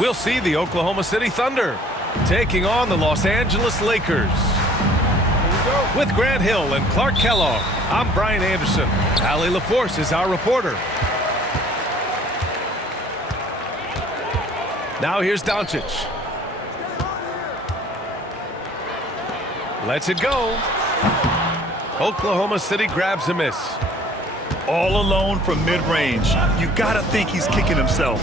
We'll see the Oklahoma City Thunder taking on the Los Angeles Lakers. With Grant Hill and Clark Kellogg, I'm Brian Anderson. Allie LaForce is our reporter. Now here's Doncic. Lets it go. Oklahoma City grabs a miss. All alone from mid-range. You gotta think he's kicking himself.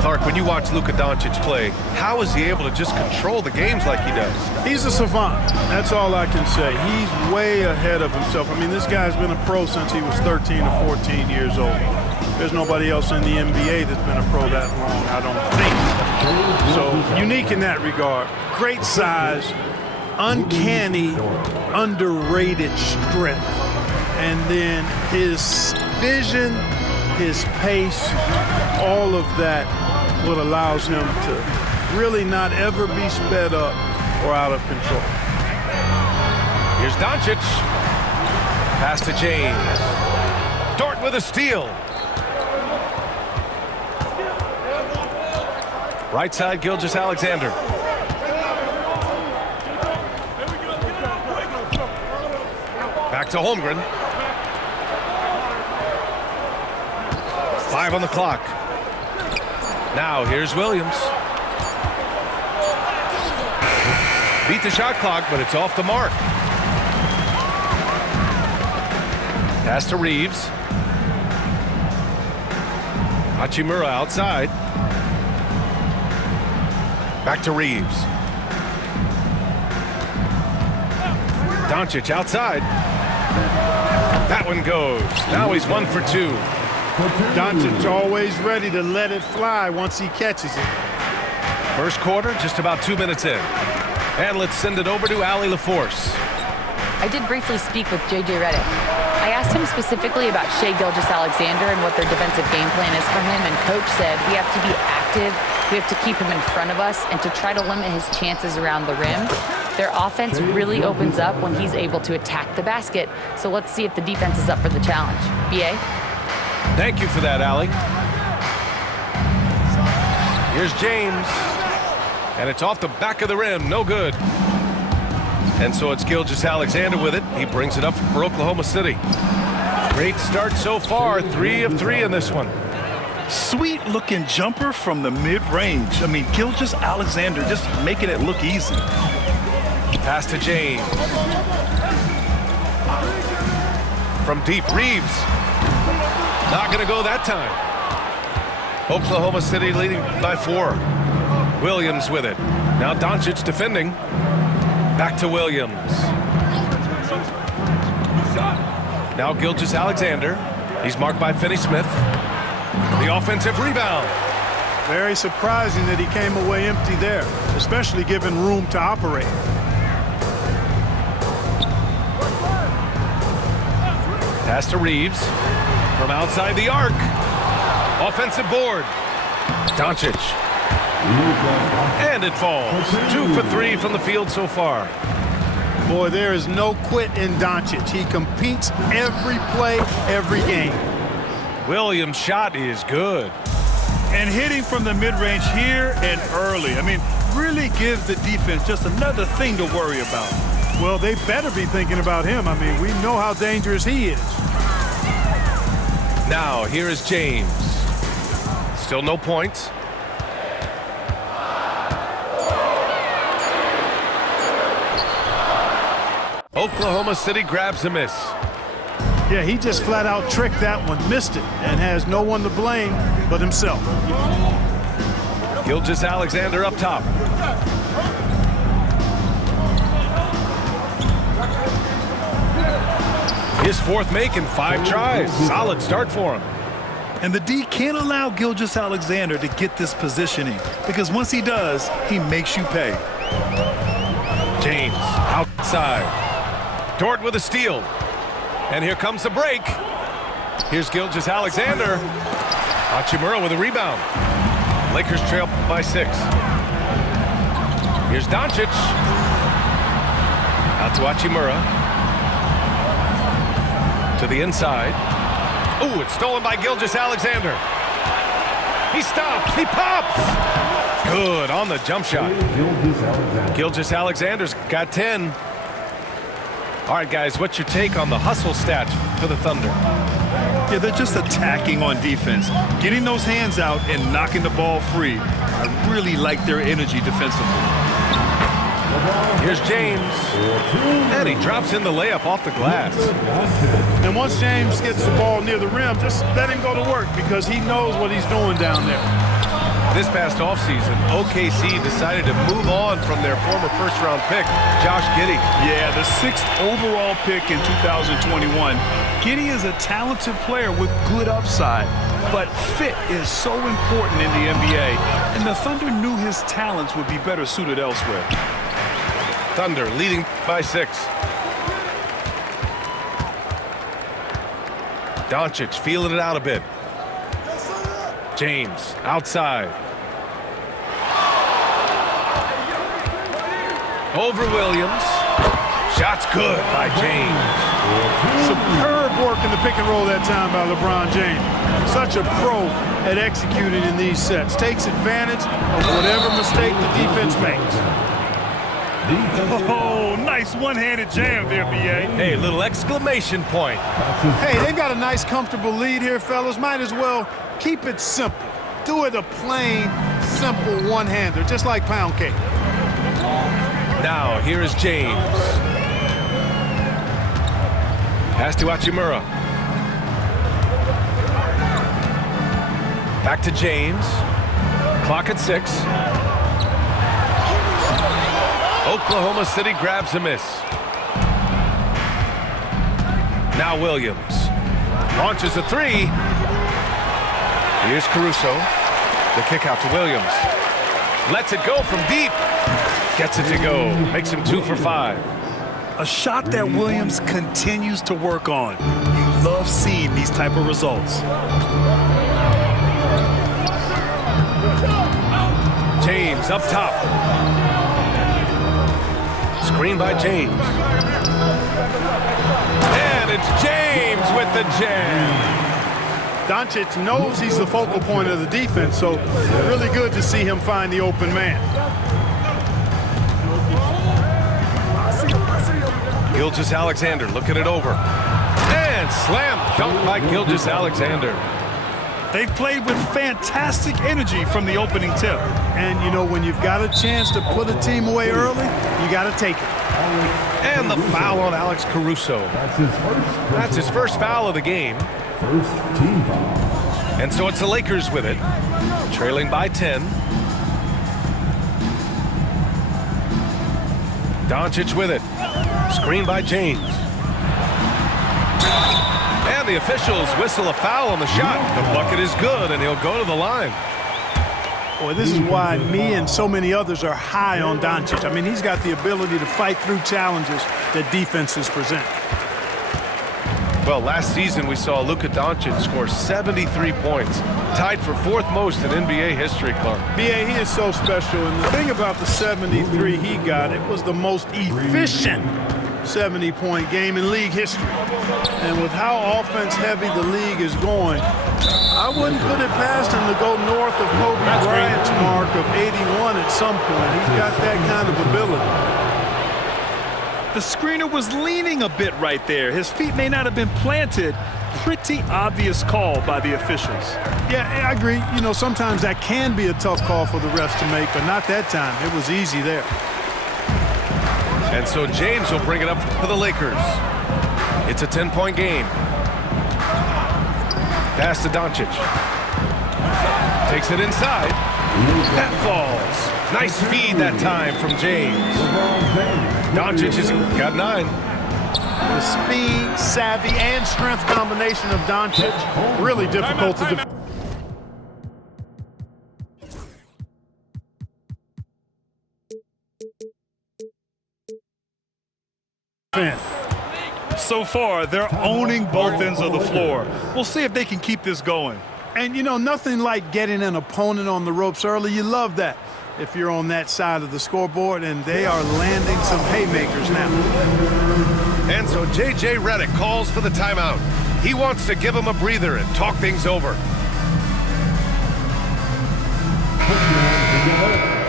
Clark, when you watch Luka Doncic play, how is he able to just control the games like he does? He's a savant. That's all I can say. He's way ahead of himself. I mean, this guy's been a pro since he was 13 or 14 years old. There's nobody else in the NBA that's been a pro that long, I don't think. So, unique in that regard. Great size, uncanny, underrated strength. And then his vision, his pace, all of that what allows him to really not ever be sped up or out of control. Here's Doncic. Pass to James. Dort with a steal. Right side, Gilgeous-Alexander. Back to Holmgren. 5 on the clock. Now here's Williams. Beat the shot clock, but it's off the mark. Pass to Reeves. Hachimura outside. Back to Reeves. Doncic outside. That one goes. Now he's 1 for 2. Doncic always ready to let it fly once he catches it. First quarter, just about 2 minutes in. And let's send it over to Allie LaForce. I did briefly speak with J.J. Redick. I asked him specifically about Shai Gilgeous-Alexander and what their defensive game plan is for him, and Coach said we have to be active, we have to keep him in front of us, and to try to limit his chances around the rim. Their offense really opens up when he's able to attack the basket, so let's see if the defense is up for the challenge. B.A.? Thank you for that, Allie. Here's James. And it's off the back of the rim. No good. And so it's Gilgeous-Alexander with it. He brings it up for Oklahoma City. Great start so far. 3 of 3 in this one. Sweet-looking jumper from the mid-range. I mean, Gilgeous-Alexander just making it look easy. Pass to James. From deep, Reeves. Not going to go that time. Oklahoma City leading by 4. Williams with it. Now Doncic defending. Back to Williams. Now Gilgeous-Alexander. He's marked by Finney-Smith. The offensive rebound. Very surprising that he came away empty there, especially given room to operate. Pass to Reeves. From outside the arc. Offensive board. Doncic. And it falls. 2 for 3 from the field so far. Boy, there is no quit in Doncic. He competes every play, every game. Williams' shot is good. And hitting from the mid-range here and early. I mean, really gives the defense just another thing to worry about. Well, they better be thinking about him. I mean, we know how dangerous he is. Now, here is James. Still no points. Oklahoma City grabs a miss. Yeah, he just flat out tricked that one, missed it, and has no one to blame but himself. Gilgeous-Alexander up top. His fourth make in 5 tries. Solid start for him. And the D can't allow Gilgeous-Alexander to get this positioning, because once he does, he makes you pay. James outside. Dort with a steal. And here comes the break. Here's Gilgeous-Alexander. Hachimura with a rebound. Lakers trail by 6. Here's Doncic. Out to Hachimura. To the inside. Ooh, it's stolen by Gilgeous-Alexander. He stops. He pops. Good on the jump shot. Gilgeous-Alexander's got 10. All right, guys, what's your take on the hustle stats for the Thunder? Yeah, they're just attacking on defense, getting those hands out and knocking the ball free. I really like their energy defensively. Here's James. And he drops in the layup off the glass. And once James gets the ball near the rim, just let him go to work because he knows what he's doing down there. This past offseason, OKC decided to move on from their former first-round pick, Josh Giddey. Yeah, the 6th overall pick in 2021. Giddey is a talented player with good upside, but fit is so important in the NBA, and the Thunder knew his talents would be better suited elsewhere. Thunder leading by 6. Doncic feeling it out a bit. James outside. Over Williams. Shot's good by James. Superb work in the pick and roll that time by LeBron James. Such a pro at executing in these sets. Takes advantage of whatever mistake the defense makes. Oh, nice one-handed jam there, B.A. Hey, little exclamation point. Hey, they've got a nice, comfortable lead here, fellas. Might as well keep it simple. Do it a plain, simple one-hander, just like pound cake. Now, here is James. Pass to Hachimura. Back to James. Clock at 6. Oklahoma City grabs a miss. Now Williams. Launches a 3. Here's Caruso. The kick out to Williams. Lets it go from deep. Gets it to go. Makes him 2 for 5. A shot that Williams continues to work on. You love seeing these type of results. James up top. Screen by James. And it's James with the jam. Doncic knows he's the focal point of the defense, so really good to see him find the open man. Gilgeous-Alexander looking it over. And slam dunk by Gilgeous-Alexander. They've played with fantastic energy from the opening tip. And, you know, when you've got a chance to put a team away early, you got to take it. And the foul on Alex Caruso. That's his first foul of the game. First team foul. And so it's the Lakers with it, trailing by 10. Doncic with it. Screen by James. And the officials whistle a foul on the shot. The bucket is good, and he'll go to the line. Boy, this is why me and so many others are high on Doncic. I mean, he's got the ability to fight through challenges that defenses present. Well, last season we saw Luka Doncic score 73 points, tied for 4th most in NBA history, Clark. B.A., he is so special, and the thing about the 73 he got, it was the most efficient 70-point game in league history. And with how offense-heavy the league is going, I wouldn't put it past him to go north of Kobe Bryant's mark of 81 at some point. He's got that kind of ability. The screener was leaning a bit right there. His feet may not have been planted, pretty obvious call by the officials. Yeah, I agree. You know, sometimes that can be a tough call for the refs to make, but not that time. It was easy there. And so James will bring it up for the Lakers. It's a 10-point game. Pass to Doncic. Takes it inside. That falls. Nice feed that time from James. Doncic has got 9. The speed, savvy, and strength combination of Doncic, really difficult to defend. So far, they're owning both ends of the floor. We'll see if they can keep this going. And, you know, nothing like getting an opponent on the ropes early. You love that if you're on that side of the scoreboard, and they are landing some haymakers now. And so J.J. Redick calls for the timeout. He wants to give him a breather and talk things over.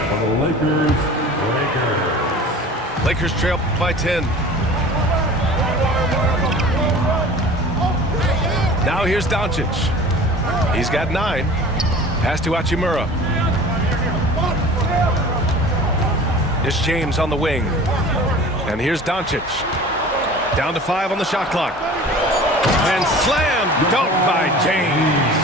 For the Lakers. Lakers trail by 10. Now here's Doncic. He's got 9. Pass to Hachimura. It's James on the wing. And here's Doncic. Down to 5 on the shot clock. And slam dunk by James.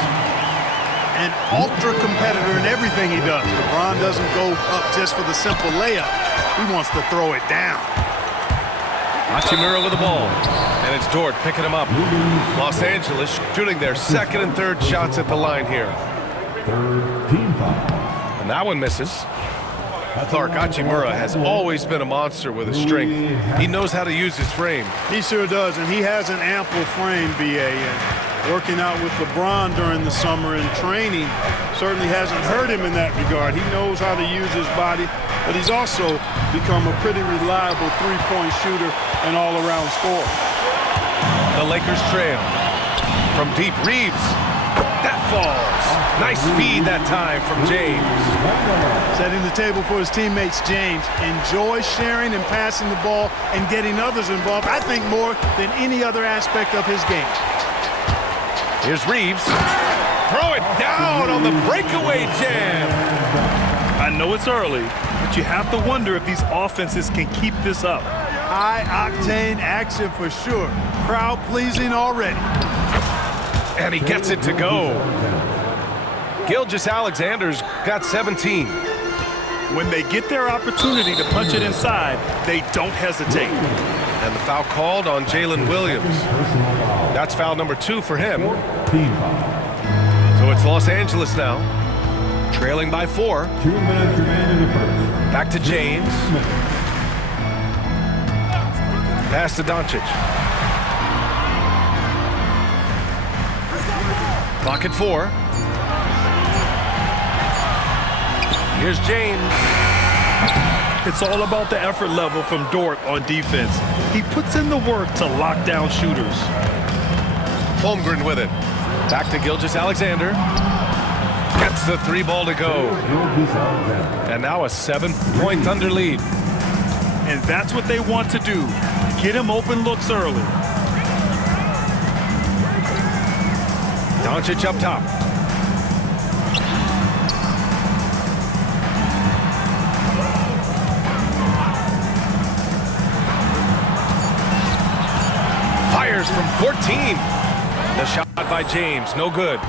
An ultra competitor in everything he does. LeBron doesn't go up just for the simple layup. He wants to throw it down. Hachimura with the ball. And it's Dort picking him up. Los Angeles shooting their second and third shots at the line here. Third team foul. And that one misses. Clark Hachimura has always been a monster with his strength. He knows how to use his frame. He sure does, and he has an ample frame, B.A. And working out with LeBron during the summer and training certainly hasn't hurt him in that regard. He knows how to use his body, but he's also become a pretty reliable three-point shooter and all-around scorer. The Lakers trail. From deep, Reeves. That falls. Nice feed that time from James. Setting the table for his teammates, James enjoys sharing and passing the ball and getting others involved, I think, more than any other aspect of his game. Here's Reeves. Throw it down on the breakaway jam. I know it's early, but you have to wonder if these offenses can keep this up. High-octane action for sure. Crowd-pleasing already. And he gets it to go. Gilgeous-Alexander's got 17. When they get their opportunity to punch it inside, they don't hesitate. And the foul called on Jalen Williams. That's foul number 2 for him. Team foul. So it's Los Angeles now, trailing by 4. 2 minutes remain in the first. Back to James. Pass to Doncic. Clock at 4. Here's James. It's all about the effort level from Dort on defense. He puts in the work to lock down shooters. Holmgren with it. Back to Gilgeous-Alexander. Gets the 3 ball to go. Gilgeous-Alexander. And now a 7-point Thunder lead. And that's what they want to do. Get him open looks early. Doncic up top. Fires from 14. The shot by James, no good.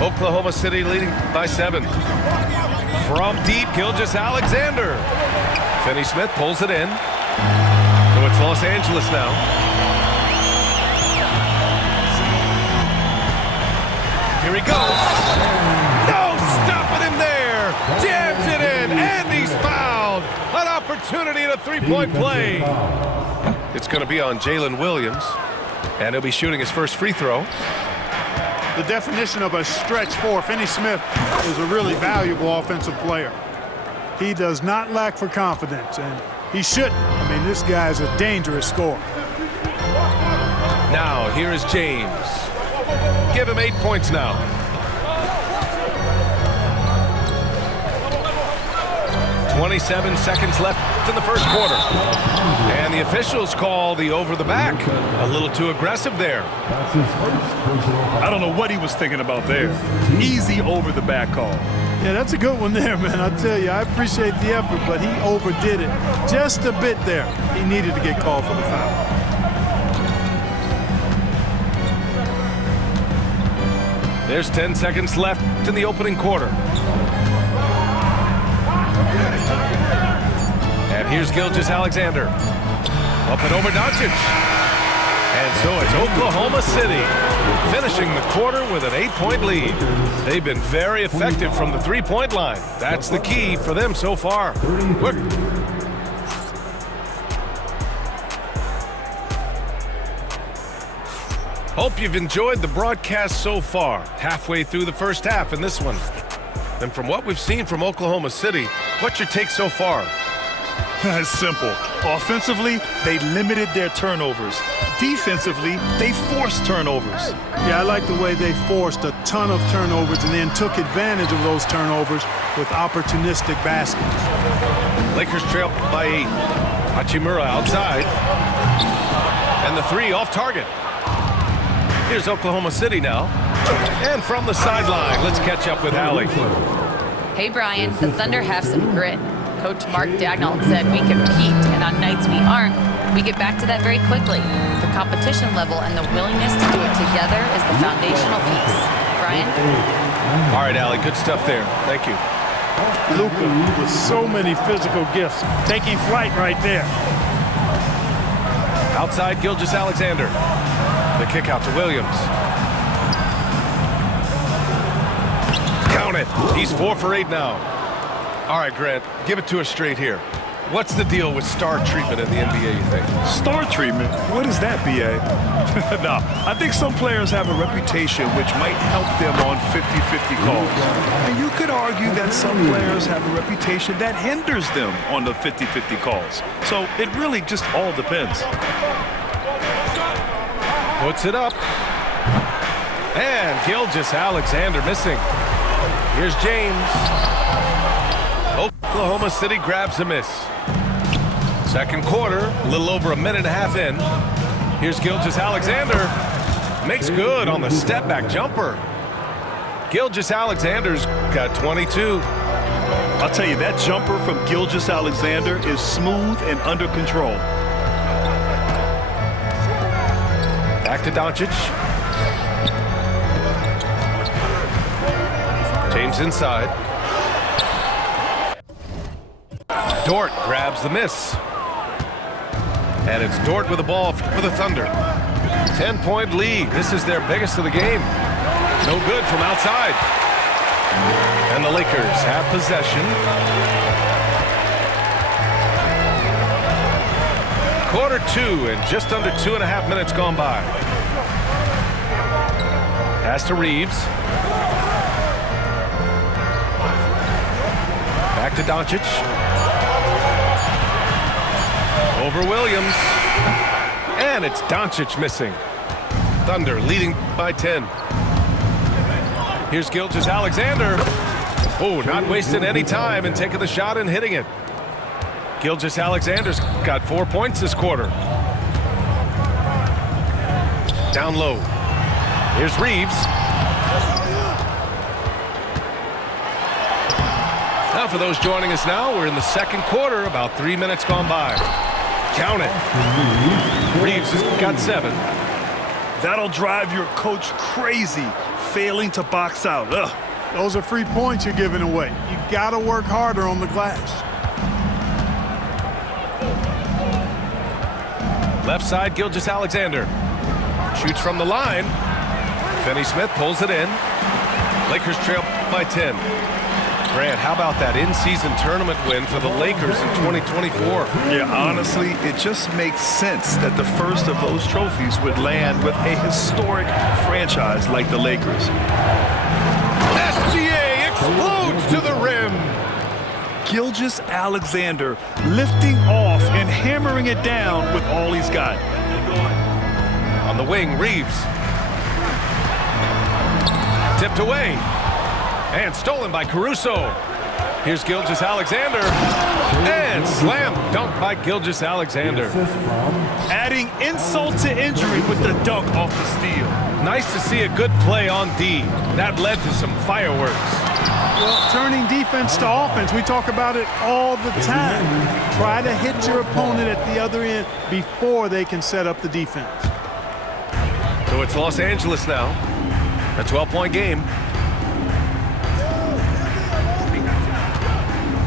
Oklahoma City leading by 7. From deep, Gilgeous-Alexander. Finney Smith pulls it in. So it's Los Angeles now. Here he goes. No stopping him there. Jams it in, and he's fouled. An opportunity at a 3-point play. It's going to be on Jalen Williams, and he'll be shooting his first free throw. The definition of a stretch 4, Finney Smith is a really valuable offensive player. He does not lack for confidence, and he shouldn't. I mean, this guy is a dangerous scorer. Now, here is James. Give him 8 points now. 27 seconds left in the first quarter. And the officials call the over the back. A little too aggressive there. That's his first personal foul. I don't know what he was thinking about there. Easy over the back call. Yeah, that's a good one there, man. I tell you, I appreciate the effort, but he overdid it just a bit there. He needed to get called for the foul. There's 10 seconds left in the opening quarter. And here's Gilgeous-Alexander. Up and over Doncic. And so it's Oklahoma City finishing the quarter with an 8-point lead. They've been very effective from the three-point line. That's the key for them so far. Hope you've enjoyed the broadcast so far. Halfway through the first half in this one. And from what we've seen from Oklahoma City, what's your take so far? It's simple. Offensively, they limited their turnovers. Defensively, they forced turnovers. Yeah, I like the way they forced a ton of turnovers and then took advantage of those turnovers with opportunistic baskets. Lakers trail by 8. Hachimura outside. And the three off target. Here's Oklahoma City now. And from the sideline, let's catch up with Allie. Hey, Brian, the Thunder have some grit. Coach Mark Daigneault said we compete, and on nights we aren't, we get back to that very quickly. The competition level and the willingness to do it together is the foundational piece. Brian? All right, Allie, good stuff there. Thank you. Luka with so many physical gifts, taking flight right there. Outside, Gilgeous-Alexander. The kick out to Williams. Count it. He's 4 for 8 now. All right, Grant, give it to us straight here. What's the deal with star treatment in the NBA, you think? Star treatment? What is that, B.A.? No, I think some players have a reputation which might help them on 50-50 calls. And you could argue that some players have a reputation that hinders them on the 50-50 calls. So it really just all depends. Puts it up. And Gilgeous-Alexander missing. Here's James. Oklahoma City grabs a miss. Second quarter, a little over a minute and a half in. Here's Gilgeous-Alexander. Makes good on the step-back jumper. Gilgeous-Alexander's got 22. I'll tell you, that jumper from Gilgeous-Alexander is smooth and under control. Back to Doncic. James inside. Dort grabs the miss. And it's Dort with the ball for the Thunder. 10-point lead. This is their biggest of the game. No good from outside. And the Lakers have possession. Quarter 2 and just under 2.5 minutes gone by. Pass to Reeves. Back to Doncic. Over Williams. And it's Doncic missing. Thunder leading by 10. Here's Gilgeous-Alexander. Oh, not wasting any time and taking the shot and hitting it. Gilgeous-Alexander's got 4 points this quarter. Down low. Here's Reeves. Now for those joining us now, we're in the second quarter, about 3 minutes gone by. Count it. Reeves has got 7. That'll drive your coach crazy, failing to box out. Ugh. Those are free points you're giving away. You got to work harder on the glass. Left side, Gilgeous-Alexander. Shoots from the line. Finney-Smith pulls it in. Lakers trail by 10. Grant, how about that in-season tournament win for the Lakers in 2024? Yeah, honestly, it just makes sense that the first of those trophies would land with a historic franchise like the Lakers. SGA explodes to the rim. Gilgeous-Alexander lifting off and hammering it down with all he's got. On the wing, Reeves. Tipped away. And stolen by Caruso. Here's Gilgeous-Alexander. And slam dunk by Gilgeous-Alexander. Adding insult to injury with the dunk off the steal. Nice to see a good play on D. That led to some fireworks. Well, turning defense to offense, we talk about it all the time. Try to hit your opponent at the other end before they can set up the defense. So it's Los Angeles now. A 12-point game.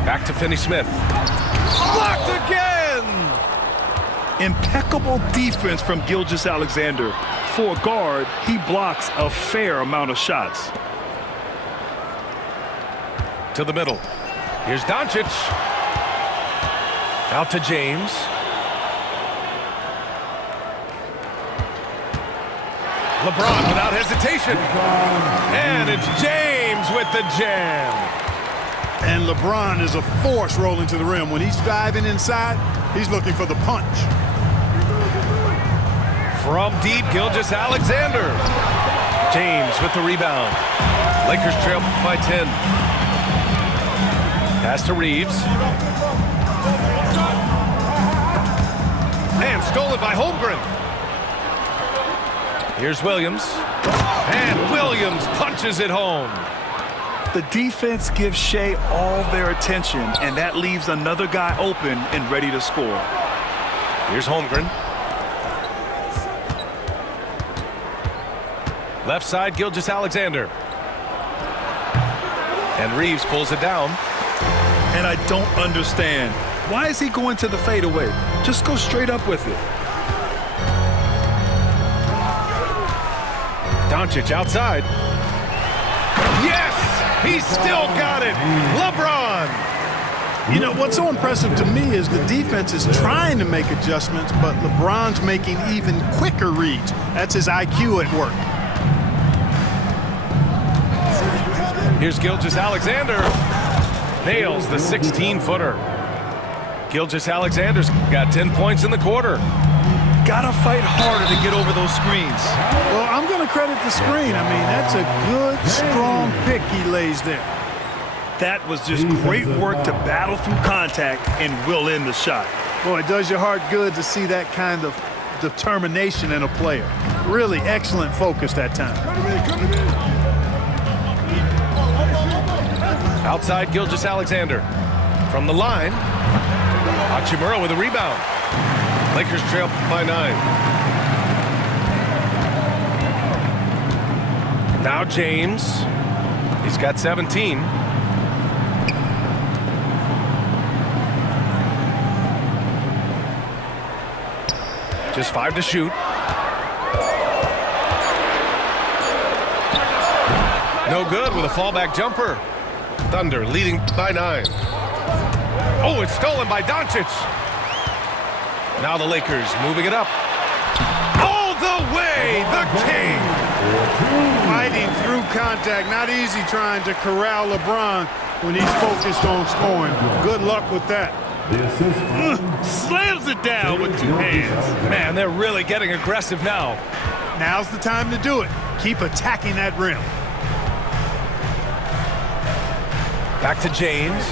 Back to Finney-Smith. Blocked again! Impeccable defense from Gilgeous-Alexander. For a guard, he blocks a fair amount of shots. To the middle. Here's Doncic. Out to James. LeBron without hesitation. And it's James with the jam. And LeBron is a force rolling to the rim. When he's diving inside, he's looking for the punch. From deep, Gilgeous-Alexander. James with the rebound. Lakers trail by 10. Pass to Reeves. And stolen by Holmgren. Here's Williams. And Williams punches it home. The defense gives Shea all their attention, and that leaves another guy open and ready to score. Here's Holmgren. Left side, Gilgeous-Alexander. And Reeves pulls it down. And I don't understand. Why is he going to the fadeaway? Just go straight up with it. Doncic outside. Yes! He's still got it! LeBron! You know, what's so impressive to me is the defense is trying to make adjustments, but LeBron's making even quicker reads. That's his IQ at work. Here's Gilgeous-Alexander. Nails the 16-footer. Gilgeous-Alexander's got 10 points in the quarter. Gotta fight harder to get over those screens. Well, I'm going to credit the screen. I mean, that's a good, strong pick he lays there. That was just great work to battle through contact and will in the shot. Boy, it does your heart good to see that kind of determination in a player. Really excellent focus that time. Outside, Gilgeous-Alexander. From the line, Hachimura with a rebound. Lakers trail by 9. Now James. He's got 17. Just 5 to shoot. No good with a fallback jumper. Thunder leading by 9. Oh, it's stolen by Doncic. Now the Lakers moving it up. All the way, the King. Fighting through contact. Not easy trying to corral LeBron when he's focused on scoring. Good luck with that. Slams it down with 2 hands. Man, they're really getting aggressive now. Now's the time to do it. Keep attacking that rim. Back to James.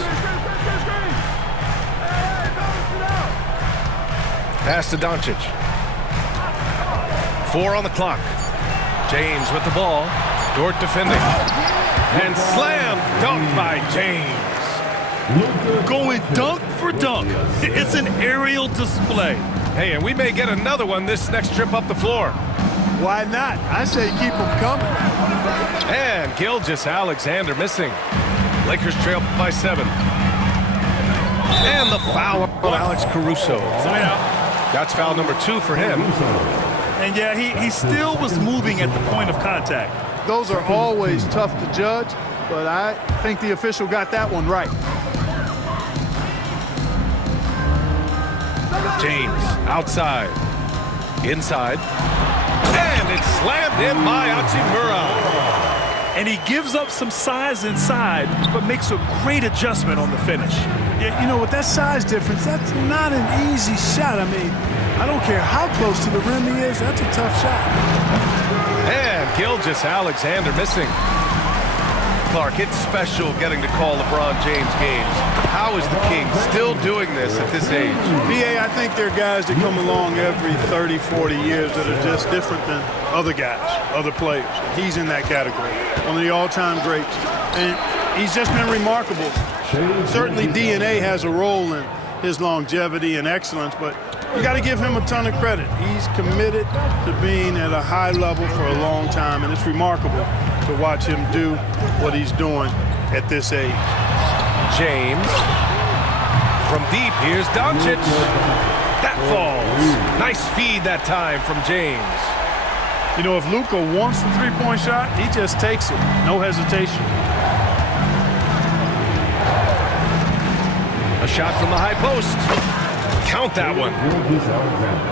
Pass to Doncic. 4 on the clock. James with the ball. Dort defending. And slam dunk by James. Going dunk for dunk. It's an aerial display. Hey, and we may get another one this next trip up the floor. Why not? I say keep them coming. And Gilgeous-Alexander missing. Lakers trail by 7. And the foul on Alex Caruso. That's foul number 2 for him. And yeah, he still was moving at the point of contact. Those are always tough to judge, but I think the official got that one right. James outside. Inside. And it's slammed in by Hachimura. And he gives up some size inside, but makes a great adjustment on the finish. Yeah, you know, with that size difference, that's not an easy shot. I mean, I don't care how close to the rim he is, that's a tough shot. And Gilgeous-Alexander missing. Clark, it's special getting to call LeBron James games. How is the King still doing this at this age? BA, I think there are guys that come along every 30, 40 years that are just different than other guys, other players. He's in that category, one of the all-time greats. And he's just been remarkable. Certainly DNA has a role in his longevity and excellence, but you got to give him a ton of credit. He's committed to being at a high level for a long time, and it's remarkable to watch him do what he's doing at this age. James. From deep, here's Doncic. That falls. Nice feed that time from James. You know, if Luka wants the three-point shot, he just takes it. No hesitation. A shot from the high post. Count that one.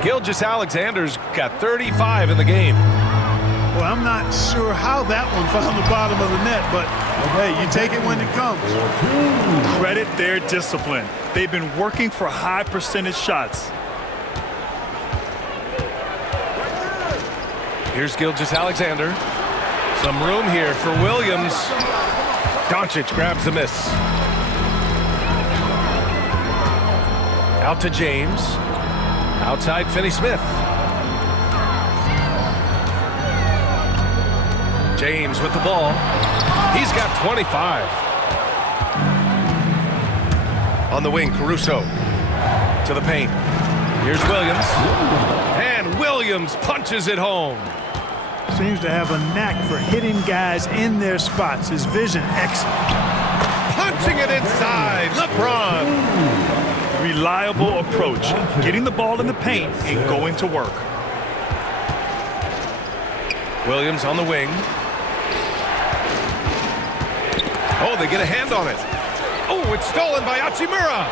Gilgeous-Alexander's got 35 in the game. Well, I'm not sure how that one found the bottom of the net, but hey, you take it when it comes. Credit their discipline. They've been working for high percentage shots. Here's Gilgeous-Alexander. Some room here for Williams. Doncic grabs the miss. Out to James. Outside Finney-Smith. James with the ball. He's got 25. On the wing, Caruso. To the paint. Here's Williams. And Williams punches it home. Seems to have a knack for hitting guys in their spots. His vision excellent. Punching it inside. LeBron. Reliable approach. Getting the ball in the paint and going to work. Williams on the wing. Oh, they get a hand on it. Oh, it's stolen by Hachimura.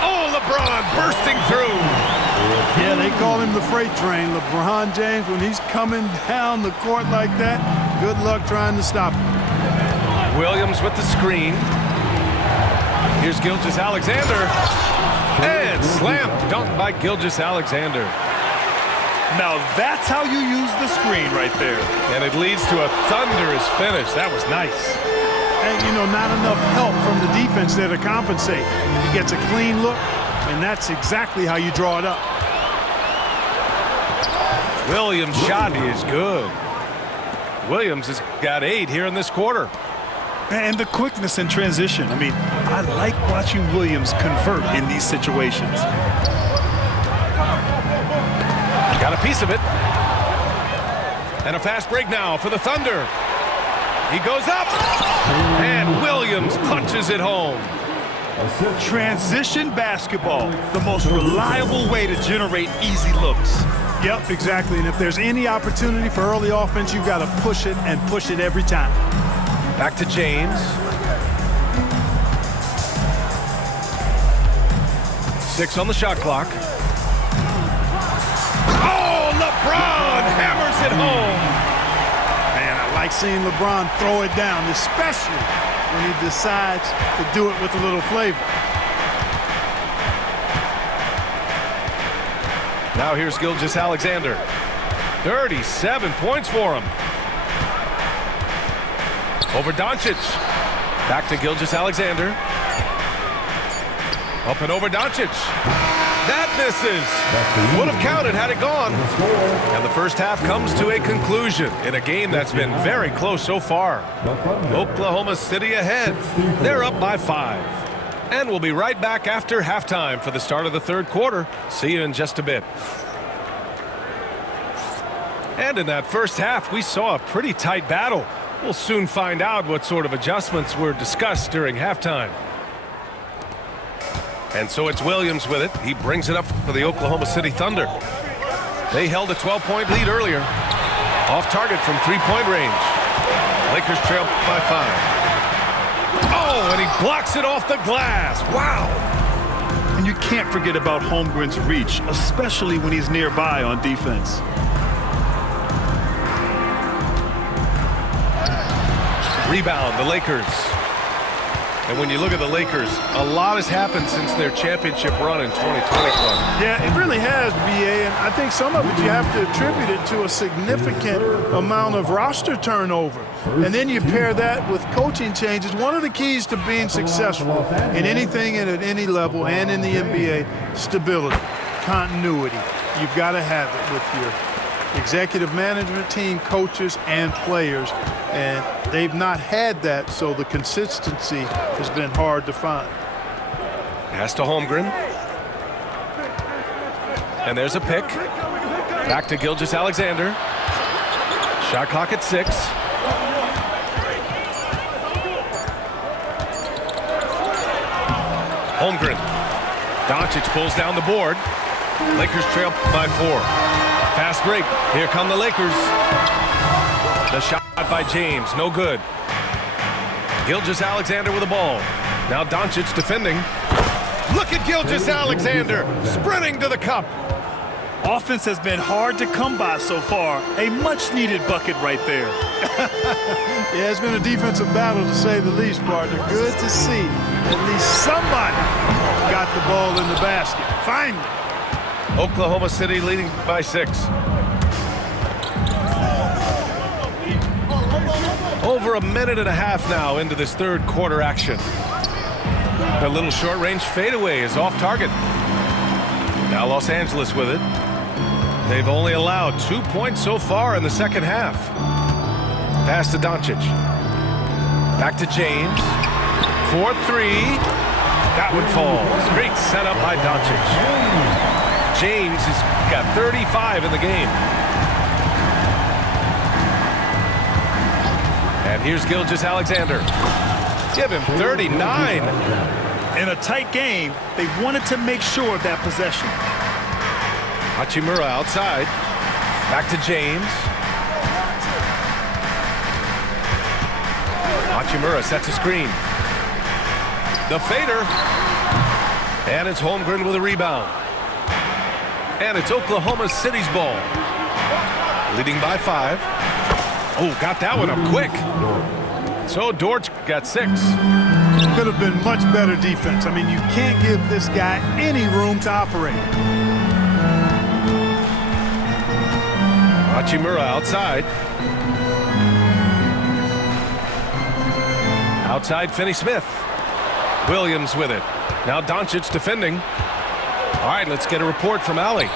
Oh, LeBron bursting through. Yeah, they call him the freight train. LeBron James, when he's coming down the court like that, good luck trying to stop him. Williams with the screen. Here's Gilgeous-Alexander. And slam dunk by Gilgeous-Alexander. Now that's how you use the screen right there. And it leads to a thunderous finish. That was nice. And, you know, not enough help from the defense there to compensate. He gets a clean look, and that's exactly how you draw it up. Williams' shot is good. Williams has got 8 here in this quarter. And the quickness in transition. I mean, I like watching Williams convert in these situations. Got a piece of it. And a fast break now for the Thunder. He goes up. And Williams punches it home. Transition basketball, the most reliable way to generate easy looks. Yep, exactly. And if there's any opportunity for early offense, you've got to push it and push it every time. Back to James. 6 on the shot clock. Oh, LeBron hammers it home. Man, I like seeing LeBron throw it down, especially when he decides to do it with a little flavor. Now here's Gilgeous-Alexander. 37 points for him. Over Doncic. Back to Gilgeous-Alexander. Up and over Doncic. That misses. Would have counted had it gone. And the first half comes to a conclusion in a game that's been very close so far. Oklahoma City ahead. They're up by 5. And we'll be right back after halftime for the start of the third quarter. See you in just a bit. And in that first half, we saw a pretty tight battle. We'll soon find out what sort of adjustments were discussed during halftime. And so it's Williams with it. He brings it up for the Oklahoma City Thunder. They held a 12-point lead earlier. Off target from three-point range. Lakers trail by 5. Oh, and he blocks it off the glass. Wow. And you can't forget about Holmgren's reach, especially when he's nearby on defense. Rebound, the Lakers. And when you look at the Lakers, a lot has happened since their championship run in 2020. Yeah, it really has, B.A., and I think some of it you have to attribute it to a significant amount of roster turnover. And then you pair that with coaching changes. One of the keys to being successful in anything and at any level and in the NBA, stability, continuity. You've got to have it with your executive management team, coaches, and players. And they've not had that, so the consistency has been hard to find. Pass to Holmgren. And there's a pick. Back to Gilgeous-Alexander. Shot clock at 6. Holmgren. Doncic pulls down the board. Lakers trail by 4. Fast break. Here come the Lakers. The shot by James. No good. Gilgeous-Alexander with the ball. Now Doncic defending. Look at Gilgeous-Alexander sprinting to the cup. Offense has been hard to come by so far. A much-needed bucket right there. Yeah, it's been a defensive battle, to say the least, partner. Good to see at least somebody got the ball in the basket. Finally. Oklahoma City leading by 6. Over a minute and a half now into this third quarter action. The little short-range fadeaway is off target. Now Los Angeles with it. They've only allowed 2 points so far in the second half. Pass to Doncic. Back to James. 4-3. That one falls. Great setup by Doncic. James has got 35 in the game. And here's Gilgeous-Alexander. Give him 39. In a tight game, they wanted to make sure of that possession. Hachimura outside. Back to James. Hachimura sets a screen. The fader. And it's Holmgren with a rebound. And it's Oklahoma City's ball. Leading by 5. Oh, got that one up quick. So Dort got 6. Could have been much better defense. I mean, you can't give this guy any room to operate. Hachimura outside. Outside Finney-Smith. Williams with it. Now Doncic defending. All right, let's get a report from Allie.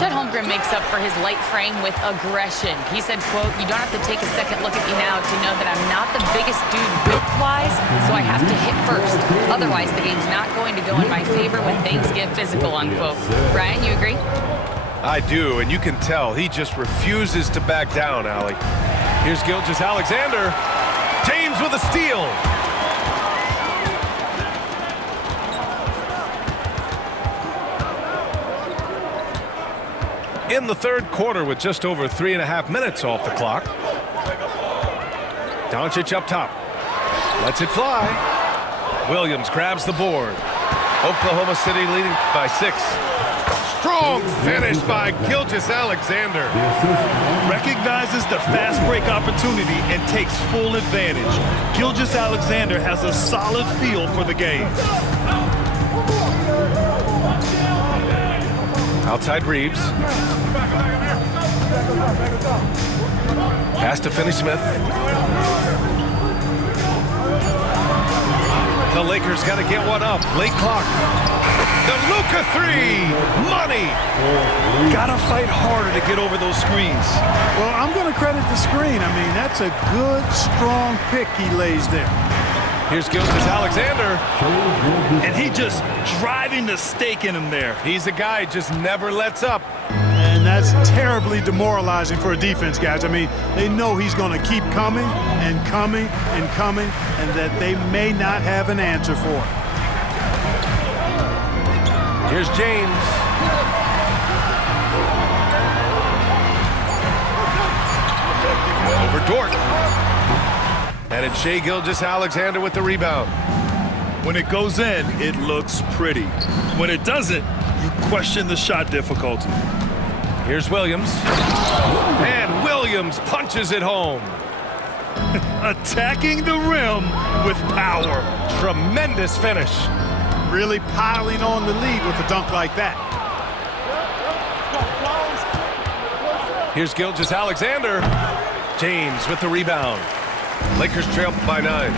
Chet Holmgren makes up for his light frame with aggression. He said, quote, "You don't have to take a second look at me now to know that I'm not the biggest dude width-wise, so I have to hit first. Otherwise, the game's not going to go in my favor when things get physical," unquote. Brian, you agree? I do, and you can tell he just refuses to back down, Allie. Here's Gilgeous-Alexander. James with a steal. In the third quarter with just over 3.5 minutes off the clock. Doncic up top. Lets it fly. Williams grabs the board. Oklahoma City leading by 6. Strong finish by Gilgeous-Alexander. Recognizes the fast break opportunity and takes full advantage. Gilgeous-Alexander has a solid feel for the game. Outside Reeves. Pass to Finney-Smith. The Lakers got to get one up. Late clock. The Luka 3. Money. Gotta fight harder to get over those screens. Well, I'm going to credit the screen. I mean, that's a good, strong pick he lays there. Here's Gilgeous-Alexander. And he just driving the stake in him there. He's a guy just never lets up. And that's terribly demoralizing for a defense, guys. I mean, they know he's going to keep coming and coming and coming, and that they may not have an answer for it. Here's James. Over Dort. And it's Shai Gilgeous-Alexander with the rebound. When it goes in, it looks pretty. When it doesn't, you question the shot difficulty. Here's Williams. And Williams punches it home. Attacking the rim with power. Tremendous finish. Really piling on the lead with a dunk like that. Here's Gilgeous-Alexander. James with the rebound. Lakers trail by 9.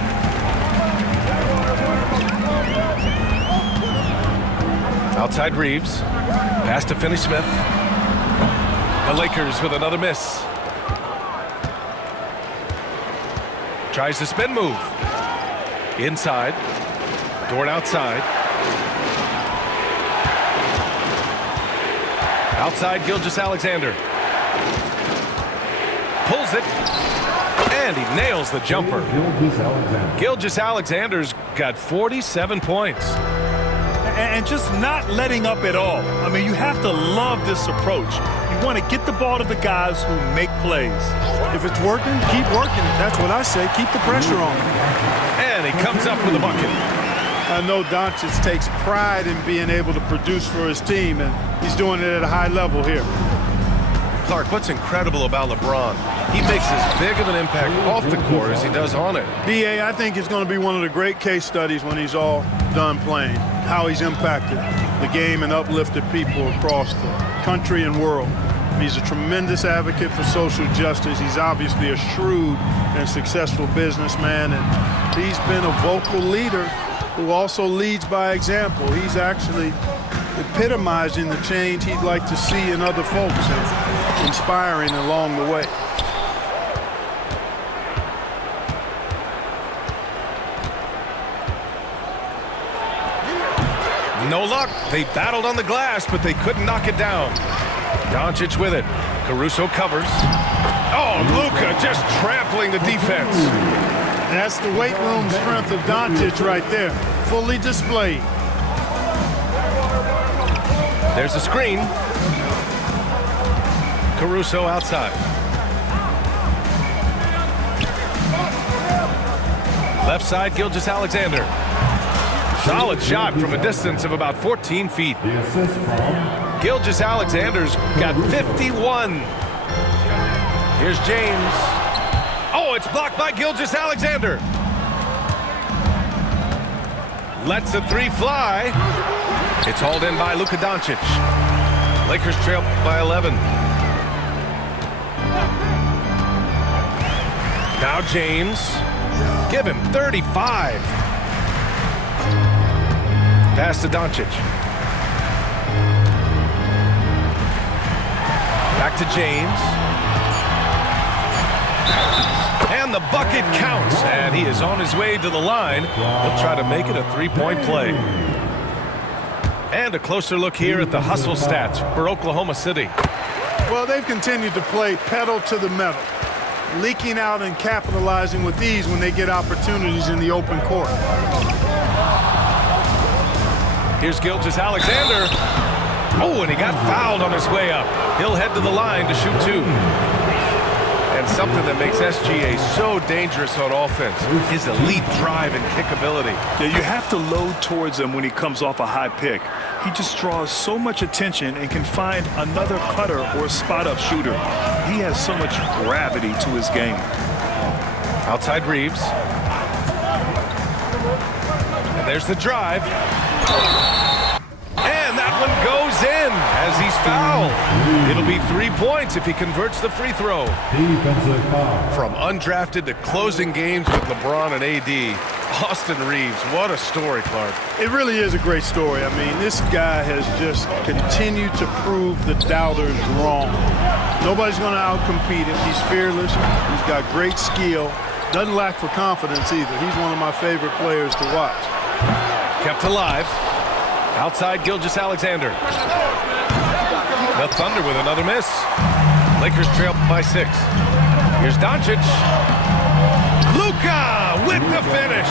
Outside Reeves. Pass to Finney-Smith. The Lakers with another miss. Tries the spin move. Inside. Dort outside. Outside Gilgeous-Alexander. Pulls it. And he nails the jumper. Gilgeous-Alexander's got 47 points. And just not letting up at all. I mean, you have to love this approach. You want to get the ball to the guys who make plays. If it's working, keep working it. That's what I say. Keep the pressure on. And he comes up with a bucket. I know Doncic takes pride in being able to produce for his team, and he's doing it at a high level here. Clark, what's incredible about LeBron? He makes as big of an impact off the court as he does on it. B.A., I think it's going to be one of the great case studies when he's all done playing, how he's impacted the game and uplifted people across the country and world. He's a tremendous advocate for social justice. He's obviously a shrewd and successful businessman, and he's been a vocal leader who also leads by example. He's actually epitomizing the change he'd like to see in other folks and inspiring along the way. No luck. They battled on the glass, but they couldn't knock it down. Doncic with it. Caruso covers. Oh, Luka just trampling the defense. That's the weight room strength of Doncic right there. Fully displayed. There's a screen. Caruso outside. Left side, Gilgeous-Alexander. Solid shot from a distance of about 14 feet. Gilgeous-Alexander's got 51. Here's James. Oh, it's blocked by Gilgeous-Alexander. Lets the three fly. It's hauled in by Luka Doncic. Lakers trail by 11. Now James. Give him 35. Pass to Doncic. Back to James. And the bucket counts. And he is on his way to the line. He'll try to make it a three-point play. And a closer look here at the hustle stats for Oklahoma City. Well, they've continued to play pedal to the metal, leaking out and capitalizing with ease when they get opportunities in the open court. Here's Gilgeous-Alexander. Oh, and he got fouled on his way up. He'll head to the line to shoot two. And something that makes SGA so dangerous on offense, his elite drive and kickability. Yeah, you have to load towards him when he comes off a high pick. He just draws so much attention and can find another cutter or spot-up shooter. He has so much gravity to his game. Outside Reeves. And there's the drive. And that one goes in as he's fouled. It'll be 3 points if he converts the free throw. Defensive foul. From undrafted to closing games with LeBron and AD, Austin Reeves, what a story, Clark. It really is a great story. I mean, this guy has just continued to prove the doubters wrong. Nobody's going to outcompete him. He's fearless. He's got great skill. Doesn't lack for confidence either. He's one of my favorite players to watch. Kept alive. Outside Gilgeous-Alexander. The Thunder with another miss. Lakers trail by 6. Here's Doncic. Luka with the finish.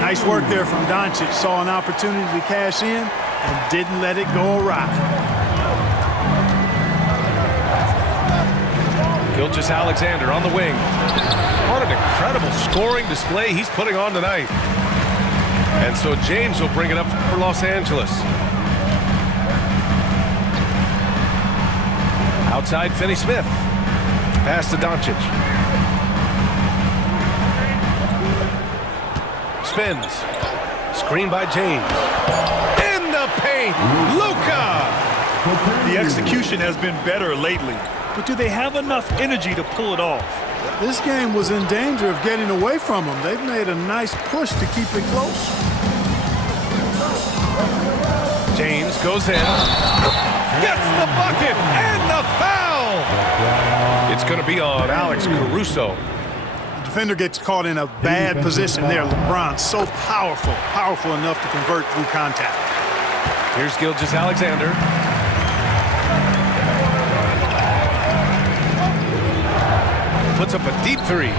Nice work there from Doncic. Saw an opportunity to cash in and didn't let it go awry. Gilgeous-Alexander on the wing. What an incredible scoring display he's putting on tonight. And so James will bring it up for Los Angeles. Outside Finney-Smith. Pass to Doncic. spins. Screen by James. In the paint, Luka! The execution has been better lately, but do they have enough energy to pull it off? This game was in danger of getting away from them. They've made a nice push to keep it close. James goes in. Gets the bucket and the foul! It's going to be on Alex Caruso. The defender gets caught in a bad position there. LeBron, so powerful enough to convert through contact. Here's Gilgeous-Alexander. Puts up a deep three.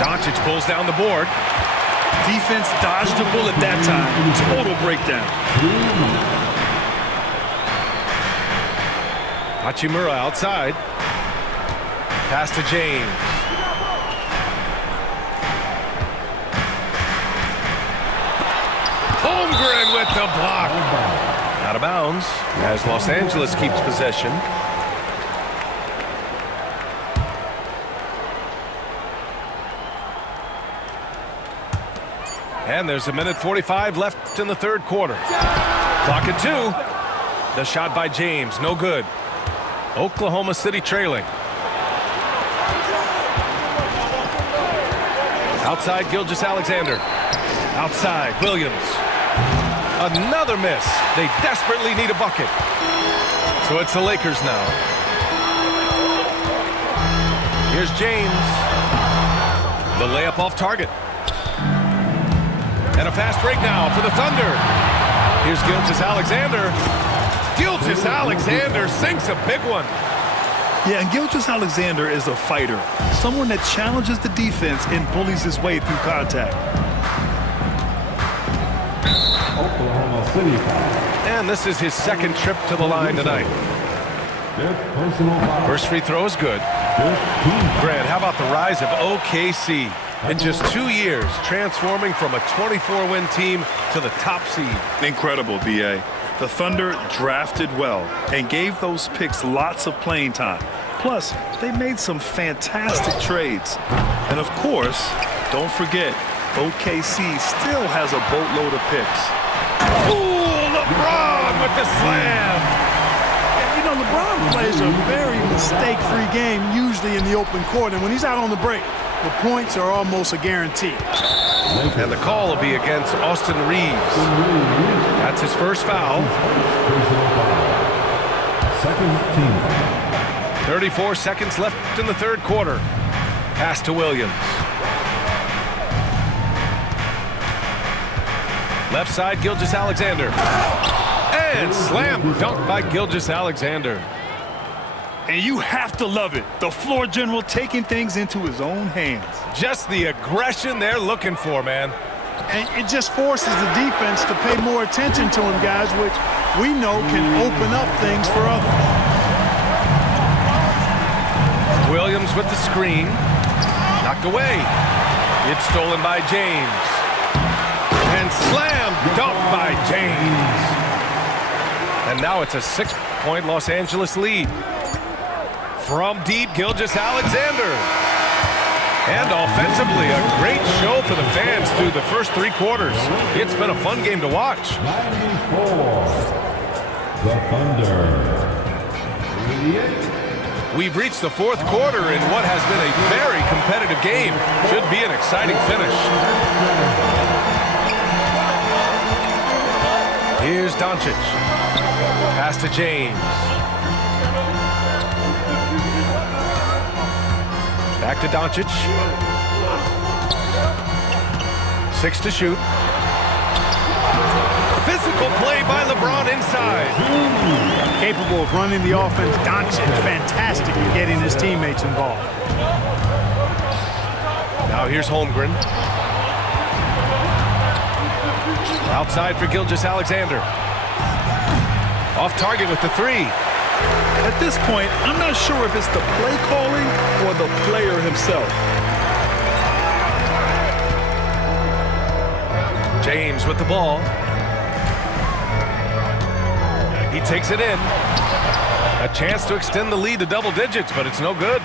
Doncic pulls down the board. Defense dodged a bullet that time. Total breakdown. Hachimura outside. Pass to James. Holmgren with the block. Out of bounds as Los Angeles keeps possession. And there's a minute 45 left in the third quarter. Clock at 2. The shot by James, no good. Oklahoma City trailing. Outside Gilgeous-Alexander. Outside Williams. Another miss. They desperately need a bucket. So it's the Lakers now. Here's James. The layup off target. And a fast break now for the Thunder. Here's Gilgeous-Alexander. Gilgeous-Alexander sinks a big one. Yeah, and Gilgeous-Alexander is a fighter. Someone that challenges the defense and bullies his way through contact. Oklahoma City foul. And this is his second trip to the line tonight. Fifth personal foul. First free throw is good. 15. Grant, how about the rise of OKC? In just 2 years, transforming from a 24-win team to the top seed. Incredible, B.A. The Thunder drafted well and gave those picks lots of playing time. Plus, they made some fantastic trades. And of course, don't forget, OKC still has a boatload of picks. Ooh, LeBron with the slam! You know, LeBron plays a very mistake-free game, usually in the open court, and when he's out on the break, the points are almost a guarantee. And the call will be against Austin Reeves. That's his first foul. Personal foul. Second team. 34 seconds left in the third quarter. Pass to Williams. Left side, Gilgeous-Alexander. And slam dunk by Gilgeous-Alexander. And you have to love it. The floor general taking things into his own hands. Just the aggression they're looking for, man. And it just forces the defense to pay more attention to him, guys, which we know can open up things for others. Williams with the screen. Knocked away. It's stolen by James. And slam dunk by James. And now it's a 6-point Los Angeles lead. From deep, Gilgeous-Alexander. And offensively, a great show for the fans through the first 3 quarters. It's been a fun game to watch. 94. The Thunder. 88. We've reached the fourth quarter in what has been a very competitive game. Should be an exciting finish. Here's Doncic. Pass to James. Back to Doncic. 6 to shoot. Physical play by LeBron inside. Capable of running the offense. Doncic, fantastic at getting his teammates involved. Now here's Holmgren. Outside for Gilgeous-Alexander. Off target with the 3. At this point, I'm not sure if it's the play calling or the player himself. James with the ball. He takes it in. A chance to extend the lead to double digits, but it's no good.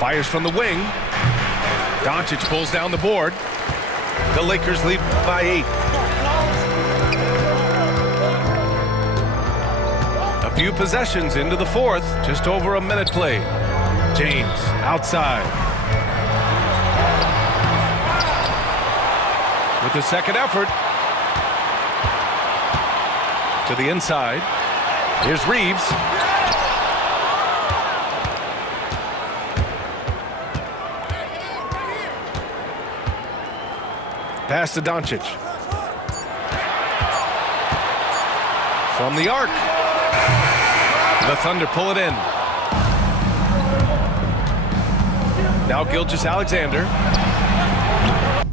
Fires from the wing. Doncic pulls down the board. The Lakers lead by 8. A few possessions into the fourth, just over a minute played. James outside. With the second effort. To the inside. Here's Reeves. Pass to Doncic. From the arc. The Thunder pull it in. Now Gilgeous-Alexander.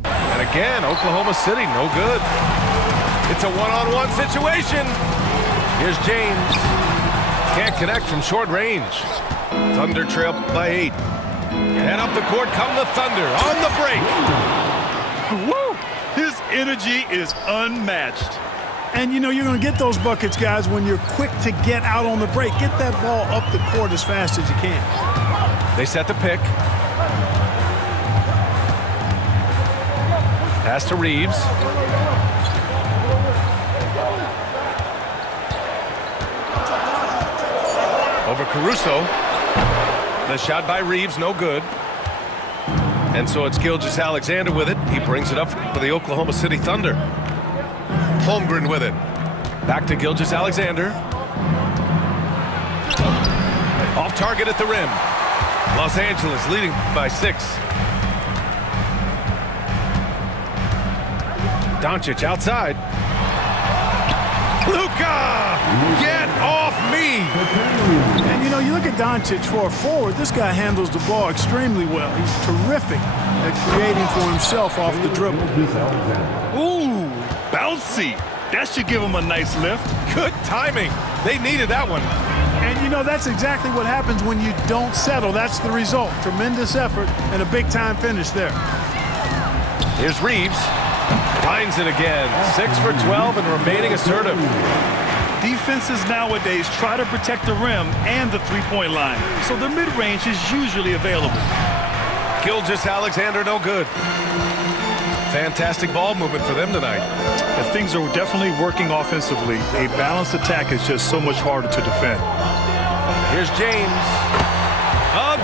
And again, Oklahoma City, no good. It's a one-on-one situation. Here's James. Can't connect from short range. Thunder trail by 8. And up the court come the Thunder on the break. Woo! His energy is unmatched. And, you know, you're going to get those buckets, guys, when you're quick to get out on the break. Get that ball up the court as fast as you can. They set the pick. Pass to Reeves. Over Caruso. The shot by Reeves, no good. And so it's Gilgeous-Alexander with it. He brings it up for the Oklahoma City Thunder. Holmgren with it. Back to Gilgeous-Alexander. Off target at the rim. Los Angeles leading by 6. Doncic outside. Luka! Get off me! And, you know, you look at Doncic for a forward, this guy handles the ball extremely well. He's terrific at creating for himself off the dribble. Gilgeous-Alexander. Ooh, bouncy. That should give him a nice lift. Good timing. They needed that one. And, you know, that's exactly what happens when you don't settle. That's the result. Tremendous effort and a big-time finish there. Here's Reeves. Finds it again. 6 for 12 and remaining assertive. Defenses nowadays try to protect the rim and the three-point line, so the mid-range is usually available. Gilgeous-Alexander no good. Fantastic ball movement for them tonight. And things are definitely working offensively. A balanced attack is just so much harder to defend. Here's James.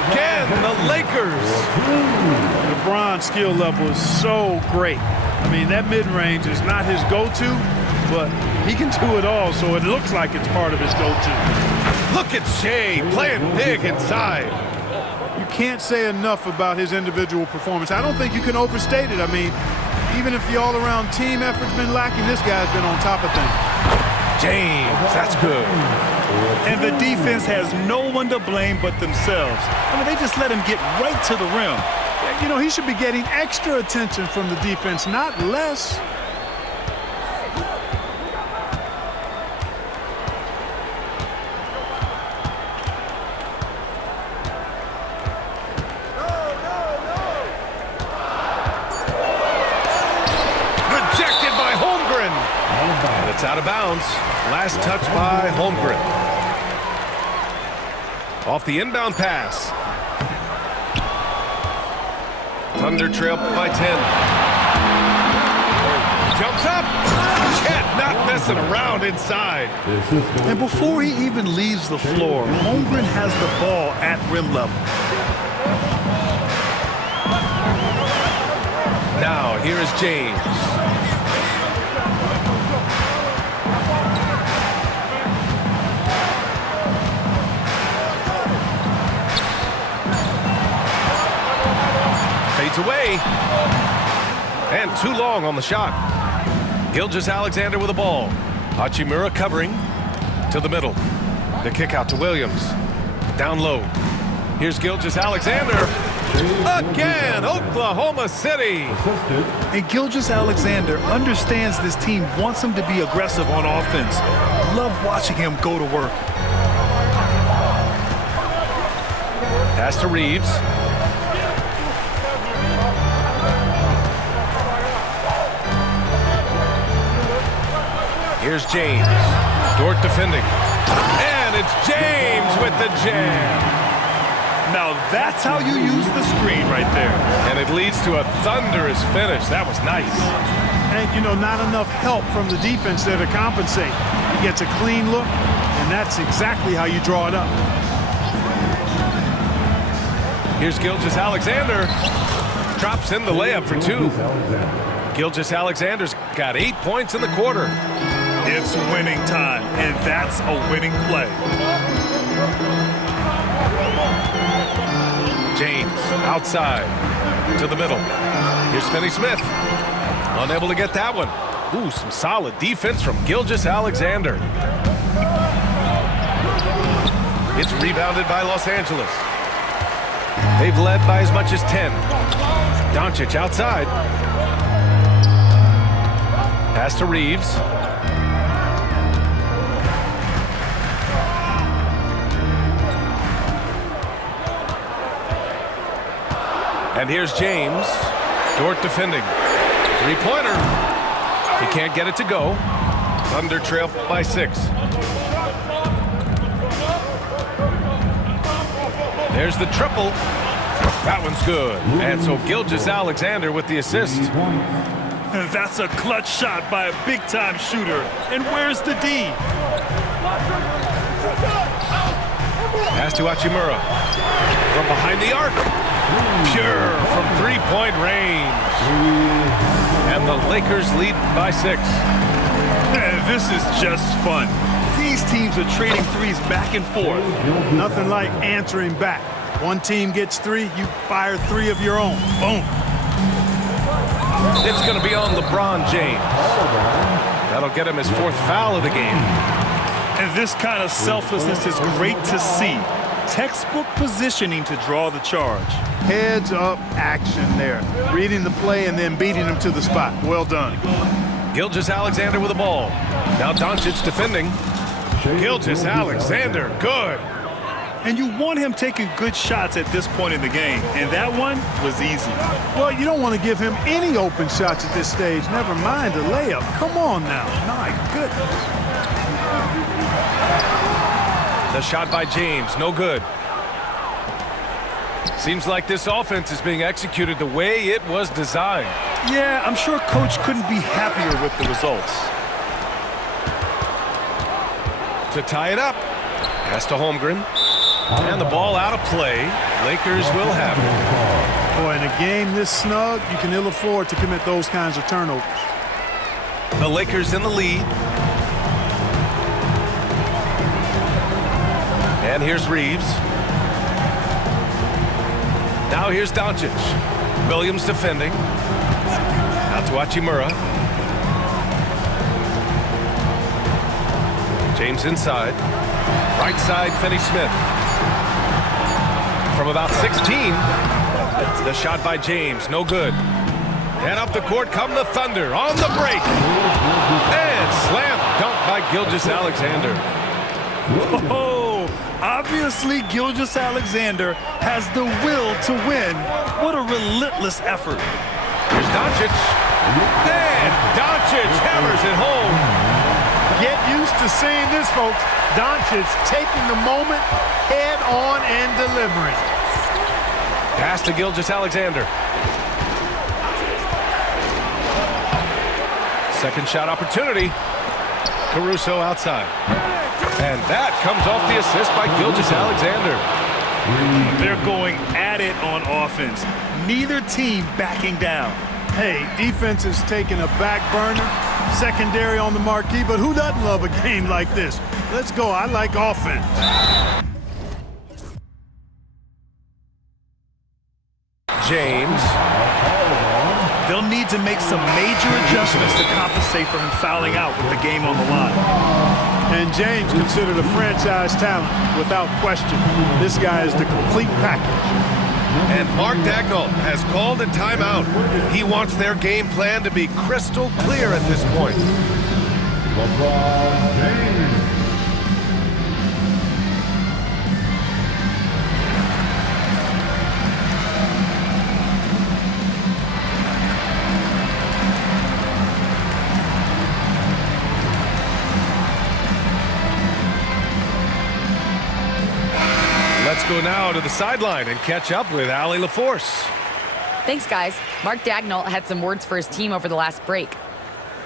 Again, the Lakers. LeBron's skill level is so great. I mean, that mid-range is not his go-to, but he can do it all, so it looks like it's part of his go-to. Look at Shea playing big inside. You can't say enough about his individual performance. I don't think you can overstate it. I mean, even if the all-around team effort's been lacking, this guy's been on top of things. James, that's good. And the defense has no one to blame but themselves. I mean, they just let him get right to the rim. You know, he should be getting extra attention from the defense, not less. Rejected by Holmgren. And it's out of bounds. Last touch by Holmgren. Off the inbound pass. Thunder trail by 10. Jumps up. Chet not messing around inside. And before he even leaves the floor, Holmgren has the ball at rim level. Now, here is James. Fades away. And too long on the shot. Gilgeous-Alexander with the ball. Hachimura covering to the middle. The kick out to Williams. Down low. Here's Gilgeous-Alexander. Again, Oklahoma City. And Gilgeous-Alexander understands this team wants him to be aggressive on offense. Love watching him go to work. Pass to Reeves. Here's James. Dort defending. And it's James with the jam. Now that's how you use the screen right there. And it It leads to a thunderous finish. That was nice. And, you know, not enough help from the defense there to compensate. He gets a clean look, and that's exactly how you draw it up. Here's Gilgeous-Alexander. Drops in the layup for two. Gilgeous-Alexander's got 8 points in the quarter. It's winning time, and that's a winning play. James outside to the middle. Here's Finney-Smith. Unable to get that one. Ooh, some solid defense from Gilgeous-Alexander. It's rebounded by Los Angeles. They've led by as much as 10. Doncic outside. Pass to Reeves. And here's James. Dort defending. Three-pointer. He can't get it to go. Thunder trail by 6. There's the triple. That one's good. And so Gilgeous-Alexander with the assist. That's a clutch shot by a big-time shooter. And where's the D? Pass to Hachimura. From behind the arc. Pure from three-point range. And the Lakers lead by 6. This is just fun. These teams are trading threes back and forth. Nothing like answering back. One team gets 3, you fire 3 of your own. Boom. It's going to be on LeBron James. That'll get him his 4th foul of the game. And this kind of selflessness is great to see. Textbook positioning to draw the charge. Heads up action there. Reading the play and then beating him to the spot. Well done. Gilgeous-Alexander with the ball. Now Doncic defending. Gilgeous-Alexander, good. And you want him taking good shots at this point in the game. And that one was easy. Well, you don't want to give him any open shots at this stage. Never mind a layup. Come on now. My goodness. The shot by James, no good. Seems like this offense is being executed the way it was designed. Yeah, I'm sure Coach couldn't be happier with the results. To tie it up. Pass to Holmgren. And the ball out of play. Lakers will have it. Boy, in a game this snug, you can ill afford to commit those kinds of turnovers. The Lakers in the lead. And here's Reeves. Now here's Doncic. Williams defending. Out to Hachimura. James inside. Right side, Finney-Smith. From about 16. The shot by James, no good. And up the court come the Thunder on the break. And slam dunk by Gilgeous-Alexander. Oh, obviously Gilgeous-Alexander has the will to win. What a relentless effort. Here's Doncic. And Doncic hammers it home. Get used to seeing this, folks. Doncic taking the moment head on and delivering. Pass to Gilgeous-Alexander. Second shot opportunity. Caruso outside. And that comes off the assist by Gilgeous-Alexander. They're going at it on offense. Neither team backing down. Hey, defense is taking a back burner. Secondary on the marquee, but who doesn't love a game like this? Let's go. I like offense. James. They'll need to make some major adjustments to compensate for him fouling out with the game on the line. And James considered a franchise talent without question. This guy is the complete package. And Mark Daigneault has called a timeout. He wants their game plan to be crystal clear at this point. LeBron James. Let's go now to the sideline and catch up with Allie LaForce. Thanks, guys. Mark Dagnall had some words for his team over the last break.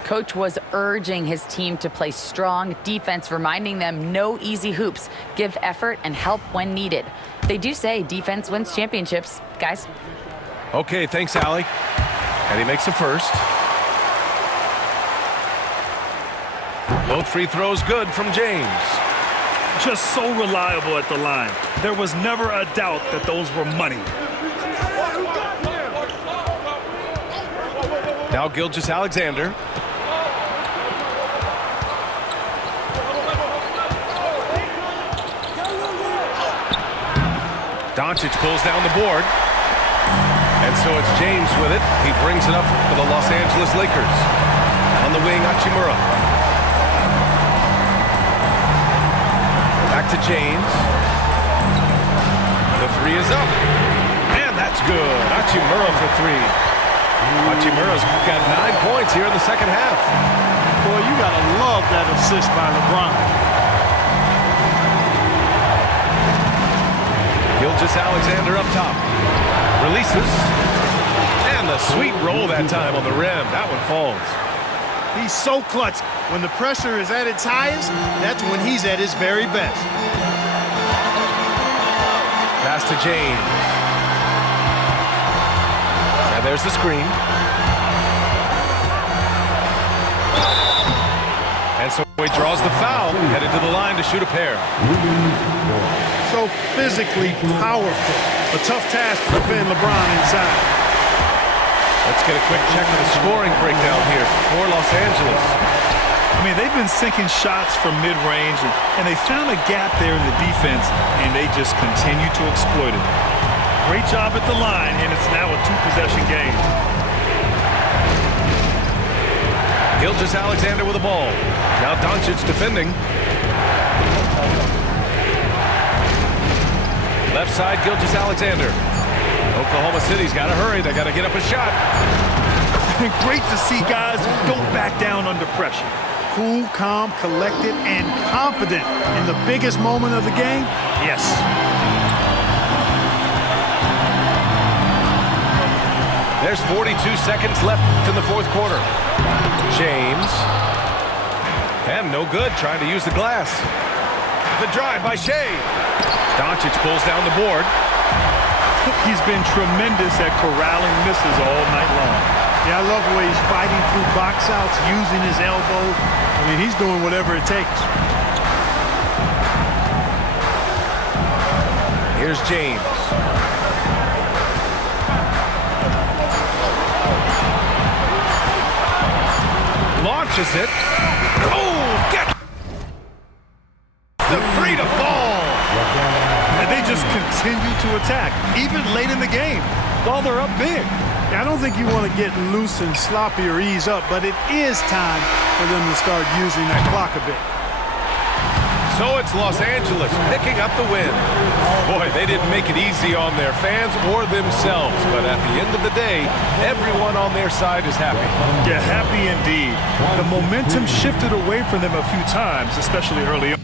Coach was urging his team to play strong defense, reminding them no easy hoops, give effort, and help when needed. They do say defense wins championships, guys. Okay, thanks, Allie. And he makes the first. Both free throws good from James. Just so reliable at the line. There was never a doubt that those were money. Now Gilgeous-Alexander. Doncic pulls down the board. And so it's James with it. He brings it up for the Los Angeles Lakers. On the wing, Hachimura. Back to James. The three is up. And that's good. Hachimura for three. Hachimura's got 9 points here in the second half. Boy, you got to love that assist by LeBron. Gilgeous-Alexander up top. Releases. And the sweet roll that time on the rim. That one falls. He's so clutch. When the pressure is at its highest, that's when he's at his very best. Pass to James. And there's the screen. And so he draws the foul, headed to the line to shoot a pair. So physically powerful. A tough task to defend LeBron inside. Let's get a quick check of the scoring breakdown here for Los Angeles. I mean, they've been sinking shots from mid-range, and they found a gap there in the defense, and they just continue to exploit it. Great job at the line, and it's now a two-possession game. Gilgeous-Alexander with the ball. Now Doncic defending. Left side, Gilgeous-Alexander. Oklahoma City's got to hurry. They got to get up a shot. Great to see guys who don't back down under pressure. Cool, calm, collected, and confident in the biggest moment of the game. Yes. There's 42 seconds left in the fourth quarter. James. And no good, trying to use the glass. The drive by Shea. Doncic pulls down the board. He's been tremendous at corralling misses all night long. Yeah, I love the way he's fighting through box outs, using his elbow. I mean, he's doing whatever it takes. Here's James. Launches it. Oh, get the three to fall. And they just continue to attack, even late in the game, while they're up big. I don't think you want to get loose and sloppy or ease up, but it is time for them to start using that clock a bit. So it's Los Angeles picking up the win. Boy, they didn't make it easy on their fans or themselves, but at the end of the day, everyone on their side is happy. Yeah, happy indeed. The momentum shifted away from them a few times, especially early on.